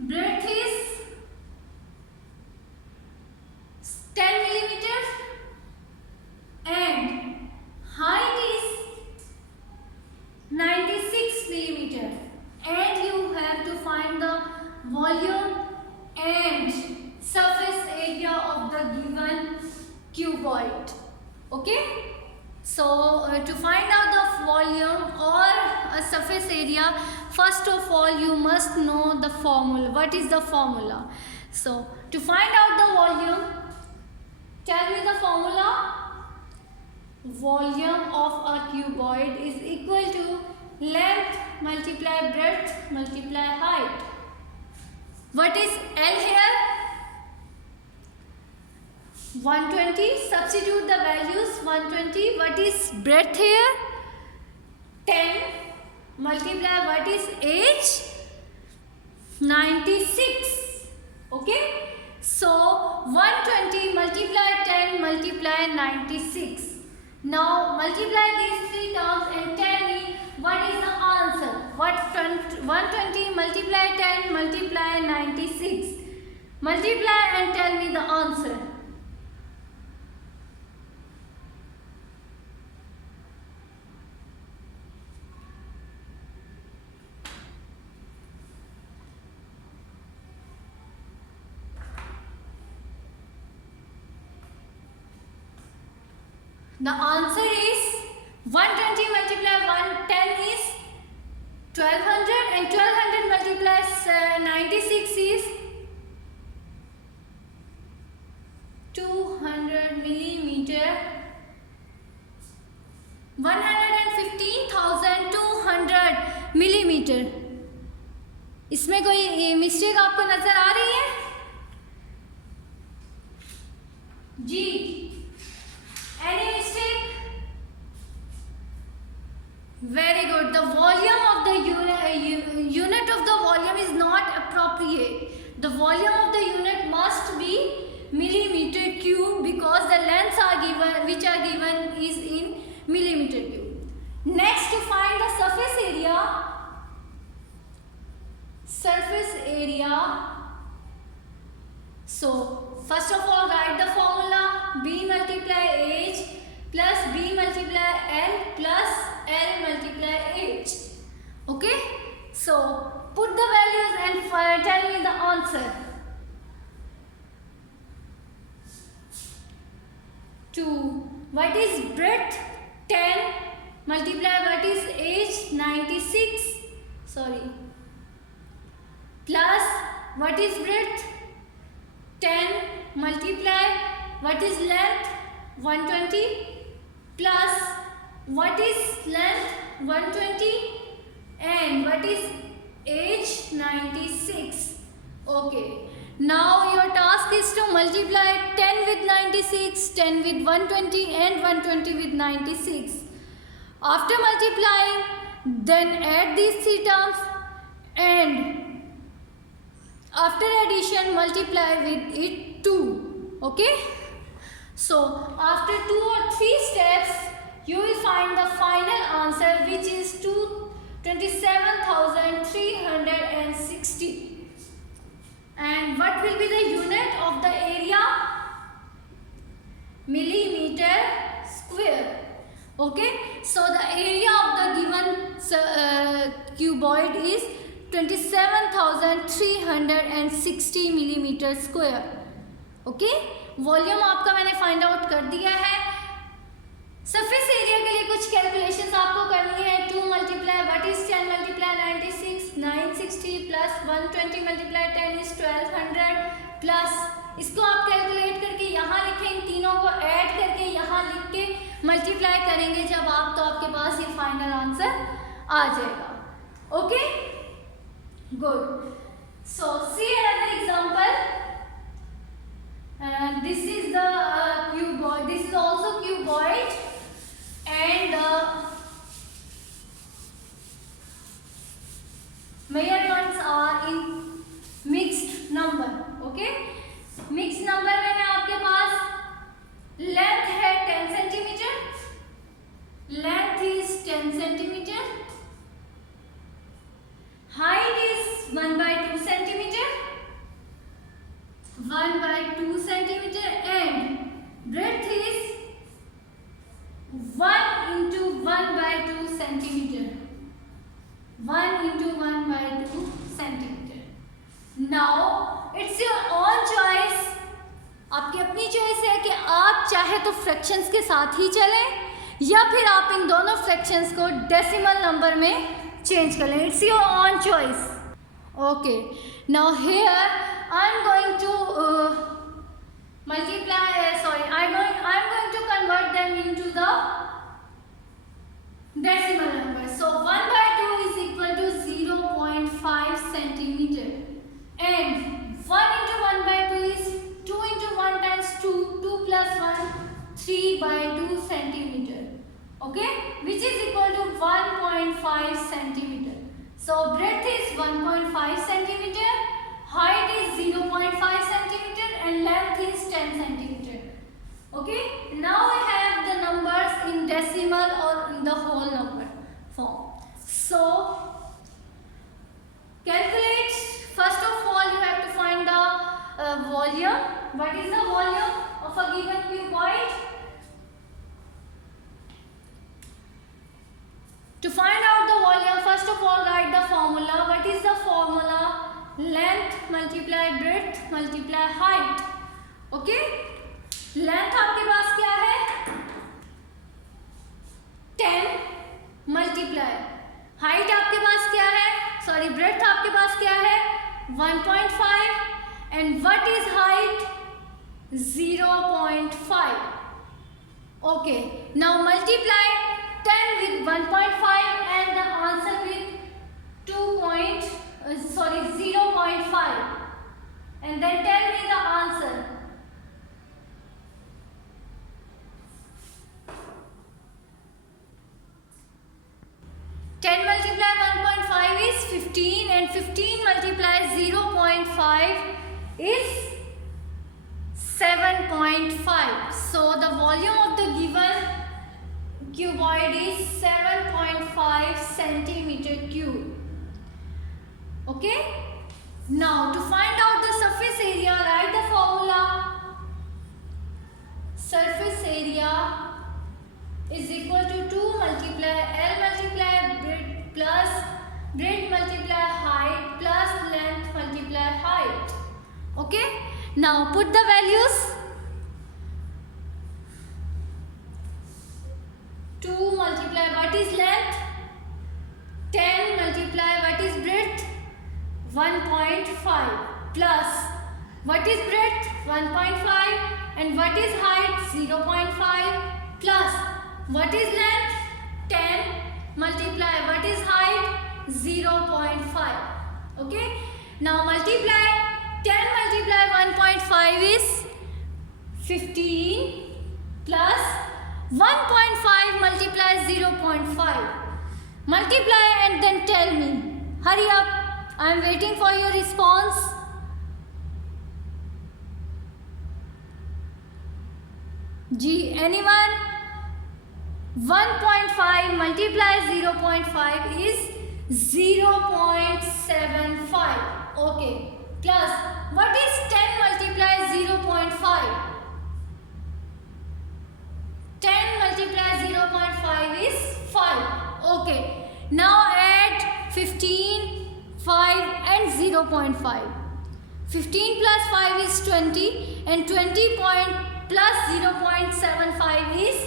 breadth is 10 millimeters and height is 96 millimeter, and you have to find the volume and surface area of the given cuboid. Okay, so to find out the volume or a surface area, first of all you must know the formula. What is the formula? So to find out the volume, tell me the formula. Volume of a cuboid is equal to length multiply breadth multiply height. What is L here? 120. Substitute the values. 120. What is breadth here? 10. Multiply what is H? 96. Okay. So 120 multiply 10 multiply 96. Now multiply these three terms and tell me what is the answer. 120 multiply 10 multiply 96. Multiply and tell me the answer. The answer is 120 multiply 110 is 1200 and 1200 multiplies 96 is 200 millimeter. 115,200 millimeter. इसमें कोई mistake आपको नजर आ रही है? जी, any mistake? Very good. The volume of the unit of the volume is not appropriate. The volume of the unit must be millimeter cube because the lengths are given, which are given is in millimeter cube. Next, to find the surface area. Surface area. So first of all, write the formula. B multiply H plus B multiply L plus L multiply H. Okay. So put the values and tell me the answer. 2. What is breadth? 10 multiply what is H? 96. Sorry. Plus what is breadth? 10 multiply what is length? 120 plus what is length? 120 and what is H? 96. Okay. Now your task is to multiply 10 with 96, 10 with 120 and 120 with 96. After multiplying, then add these three terms and after addition multiply with it 2. Okay. So after 2 or 3 steps you will find the final answer, which is 27,360. And what will be the unit of the area? Millimeter square. Okay. So the area of the given cuboid is 27,360 millimeter square. Okay. Volume आपका मैंने find out कर दिया है. Surface area के लिए कुछ calculations आपको करनी है. 2 multiply what is 10 multiply 96 960 plus 120 multiply 10 is 1200 plus इसको आप कैलकुलेट करके यहाँ लिखें. इन तीनों को ऐड करके यहाँ लिख के मल्टीप्लाई करेंगे जब आप, तो आपके पास ये फाइनल आंसर आ जाएगा. Okay, good. So see another example. This is the cuboid. This is also cuboid, and measurements are in mixed number. Okay, mixed number में आपके पास length है 10 centimeter. Length is 10 centimeter. Height is 1/2 centimeter. 1/2 centimeter and breadth is 1 into 1/2 centimeter. 1 into 1/2 centimeter. Now it's your own choice. आपकी अपनी choice है कि आप चाहे तो फ्रैक्शंस के साथ ही चलें या फिर आप इन दोनों फ्रैक्शंस को डेसिमल नंबर में चेंज कर लें. It's your own choice. Okay, now here I am going to I'm going to convert them into the decimal number. So 1/2 is equal to 0.5 centimeter and 1 into 1/2 is 2 into 1 times 2, 2 plus 1, 3/2 centimeter. Okay, which is equal to 1.5 centimeter. So breadth is 1.5 centimeter, height is 0.5 centimeter and length is 10 centimeter. Okay, now I have the numbers in decimal or in the whole number form. So calculate. First of all, you have to find the volume. What is the volume of a given cuboid? To find out the volume, first of all write the formula. What is the formula? Length multiply breadth multiply height. Okay, length आपके पास क्या है 10 multiply, height आपके पास क्या है, sorry breadth आपके पास क्या है 1.5 and what is height 0.5. Okay, now multiply 10 with 1.5 and the answer with 0.5 and then tell me the answer. 10 multiply 1.5 is 15 and 15 multiply 0.5 is 7.5. So the volume of the given cuboid is 7.5 centimeter cube. Okay, now to find out the surface area, write the formula. Surface area is equal to 2 multiply L multiply breadth plus breadth multiply height plus length multiply height. Okay, now put the values. 2 multiply what is length 10 multiply what is breadth 1.5 plus what is breadth 1.5 and what is height 0.5 plus what is length 10 multiply what is height 0.5. Okay, now multiply 10 multiply 1.5 is 15 plus 1.5 multiply 0.5. Multiply and then tell me. Hurry up, I am waiting for your response. G, anyone? 1.5 multiply 0.5 is 0.75. Okay, plus what is 10 multiply 0.5? 10 multiply 0.5 is 5. Okay, now add 15, 5 and 0.5. 15 plus 5 is 20 and 20 plus 0.75 is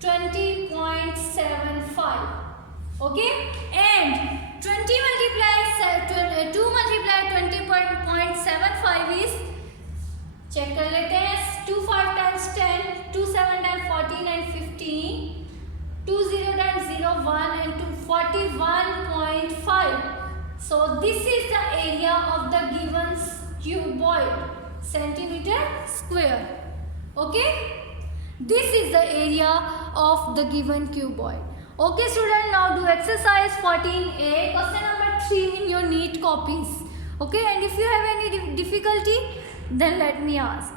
20.75. Okay, and 2 multiply 20.75 is, check कर लेते हैं, 2 5 times 10, 2 7 times 14 and 15, 2 0 times 0 1 and 41.5. So this is the area of the given cuboid, centimeter square. Okay, this is the area of the given cuboid. Okay student, now do exercise 14a, question number 3 in your neat copies. Okay, and if you have any difficulty then let me ask.